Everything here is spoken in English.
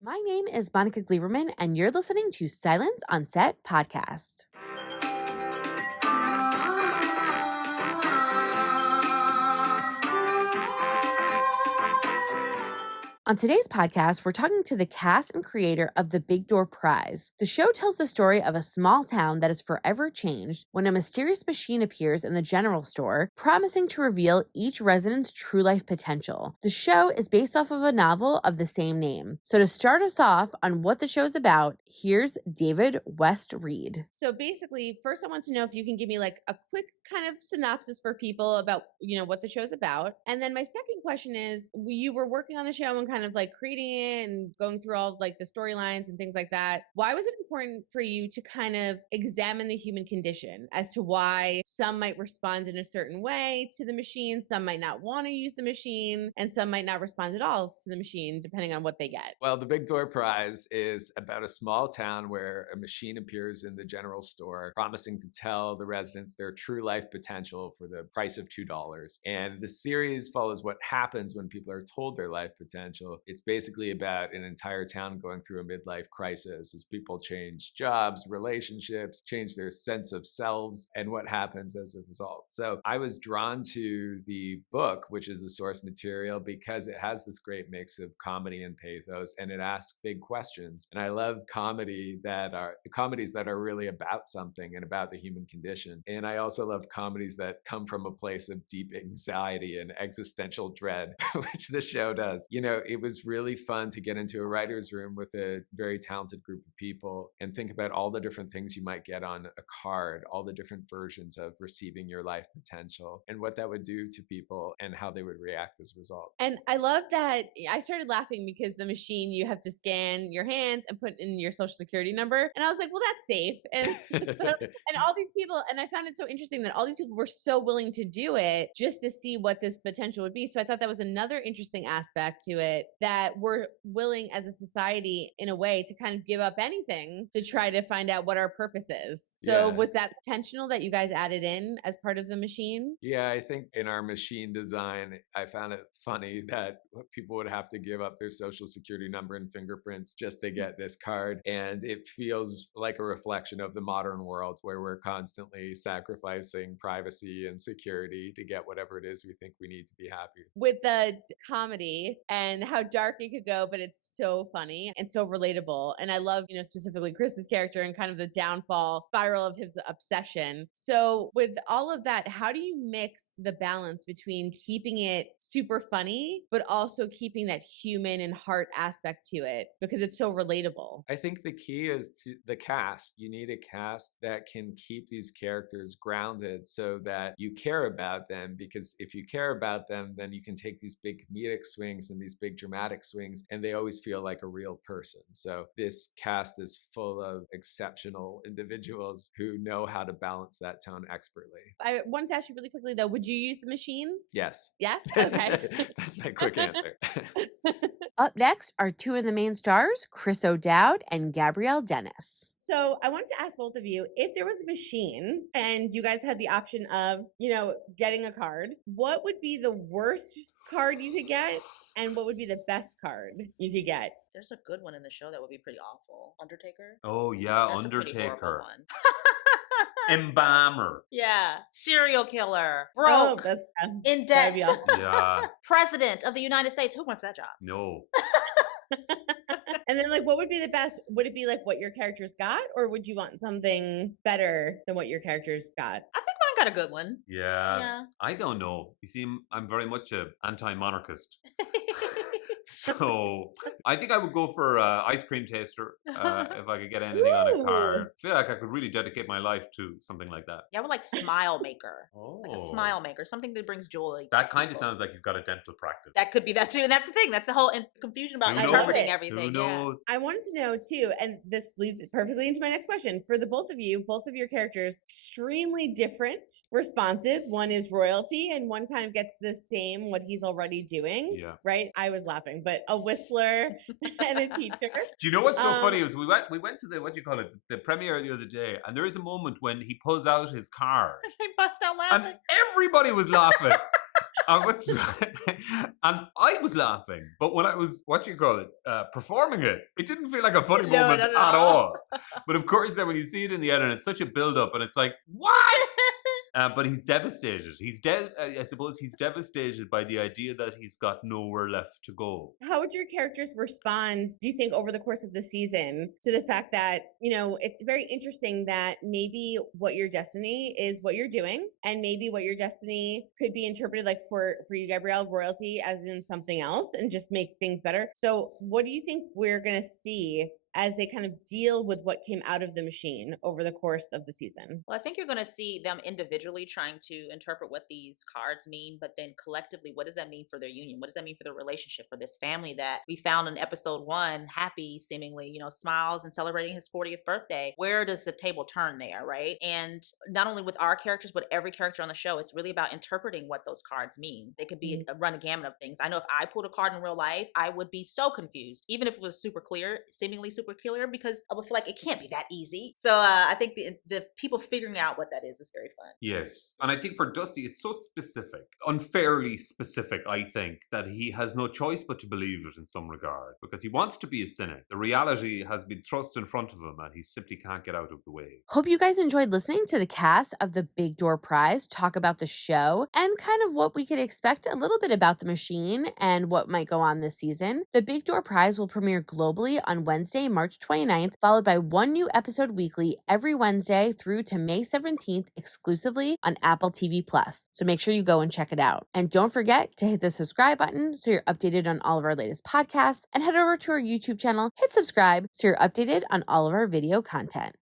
My name is Monica Gleberman, and you're listening to Silence on Set podcast. On today's podcast, we're talking to the cast and creator of The Big Door Prize. The show tells the story of a small town that is forever changed when a mysterious machine appears in the general store, promising to reveal each resident's true life potential. The show is based off of a novel of the same name. So to start us off on what the show is about, here's David West Reed. So basically, first I want to know if you can give me like a quick kind of synopsis for people about, what the show is about. And then my second question is, you were working on the show and kind of like creating it and going through all of like the storylines and things like that. Why was it important for you to kind of examine the human condition as to why some might respond in a certain way to the machine, some might not want to use the machine, and some might not respond at all to the machine, depending on what they get? Well, the Big Door Prize is about a small town where a machine appears in the general store, promising to tell the residents their true life potential for the price of $2. And the series follows what happens when people are told their life potential. It's basically about an entire town going through a midlife crisis as people change jobs, relationships, change their sense of selves, and what happens as a result. So I was drawn to the book, which is the source material, because it has this great mix of comedy and pathos, and it asks big questions. And I love comedies that are really about something and about the human condition. And I also love comedies that come from a place of deep anxiety and existential dread, which the show does. It was really fun to get into a writer's room with a very talented group of people and think about all the different things you might get on a card, all the different versions of receiving your life potential, and what that would do to people and how they would react as a result. And I love that I started laughing because the machine, you have to scan your hands and put in your social security number. And I was like, well, that's safe. And and all these people, and I found it so interesting that all these people were so willing to do it just to see what this potential would be. So I thought that was another interesting aspect to it, that we're willing as a society in a way to kind of give up anything to try to find out what our purpose is. So was that intentional that you guys added in as part of the machine? Yeah, I think in our machine design, I found it funny that people would have to give up their social security number and fingerprints just to get this card. And it feels like a reflection of the modern world where we're constantly sacrificing privacy and security to get whatever it is we think we need to be happy. With the comedy and how dark it could go, but it's so funny and so relatable. And I love, specifically Chris's character and kind of the downfall spiral of his obsession. So with all of that, how do you mix the balance between keeping it super funny, but also keeping that human and heart aspect to it because it's so relatable? I think the key is to the cast. You need a cast that can keep these characters grounded so that you care about them, because if you care about them, then you can take these big comedic swings and these big dramatic swings, and they always feel like a real person. So this cast is full of exceptional individuals who know how to balance that tone expertly. I wanted to ask you really quickly though, would you use the machine? Yes. Yes? Okay. That's my quick answer. Up next are two of the main stars, Chris O'Dowd and Gabrielle Dennis. So I wanted to ask both of you, if there was a machine and you guys had the option of, getting a card, what would be the worst card you could get? And what would be the best card you could get? There's a good one in the show that would be pretty awful. Undertaker. Oh yeah, That's a pretty horrible Undertaker. one. Embalmer. Yeah. Serial killer. Broke. In debt. Yeah. President of the United States. Who wants that job? No. And then what would be the best? Would it be like what your characters got, or would you want something better than what your characters got? I think mine got a good one. Yeah. I don't know. You see, I'm very much a anti-monarchist. So I think I would go for ice cream taster if I could get anything on a card. I feel like I could really dedicate my life to something like that. Yeah, I would like smile maker. Oh. Like a smile maker, something that brings joy. That kind of sounds like you've got a dental practice. That could be that too. And that's the thing. That's the whole confusion about interpreting everything. Who knows? I wanted to know too, and this leads perfectly into my next question. For the both of you, both of your characters, extremely different responses. One is royalty and one kind of gets the same what he's already doing. Yeah. Right? I was laughing, but a whistler and a teacher. Do you know what's so funny is we went to the premiere the other day, and there is a moment when he pulls out his card. They bust out laughing. And everybody was laughing. I was, and I was laughing, but when I was, performing it, it didn't feel like a funny No, moment not at at all. all. But of course, then when you see it in the edit, it's such a build-up, and it's like, what? But he's devastated. I suppose he's devastated by the idea that he's got nowhere left to go. How would your characters respond, do you think, over the course of the season to the fact that, it's very interesting that maybe what your destiny is what you're doing, and maybe what your destiny could be interpreted like for you, Gabrielle, royalty as in something else and just make things better. So what do you think we're going to see as they kind of deal with what came out of the machine over the course of the season? Well, I think you're going to see them individually trying to interpret what these cards mean, but then collectively, what does that mean for their union? What does that mean for their relationship, for this family that we found in episode 1, happy, seemingly, smiles and celebrating his 40th birthday? Where does the table turn there, right? And not only with our characters, but every character on the show, it's really about interpreting what those cards mean. They could be run a gamut of things. I know if I pulled a card in real life, I would be so confused, even if it was super clear, seemingly super clear, because I would feel like it can't be that easy. So I think the people figuring out what that is very fun. Yes. And I think for Dusty, it's so specific, unfairly specific, I think, that he has no choice but to believe it in some regard, because he wants to be a cynic. The reality has been thrust in front of him and he simply can't get out of the way. Hope you guys enjoyed listening to the cast of the Big Door Prize talk about the show and kind of what we could expect a little bit about the machine and what might go on this season. The Big Door Prize will premiere globally on Wednesday, March 29th, followed by one new episode weekly every Wednesday through to May 17th, exclusively on Apple TV+. So make sure you go and check it out. And don't forget to hit the subscribe button so you're updated on all of our latest podcasts, and head over to our YouTube channel, hit subscribe so you're updated on all of our video content.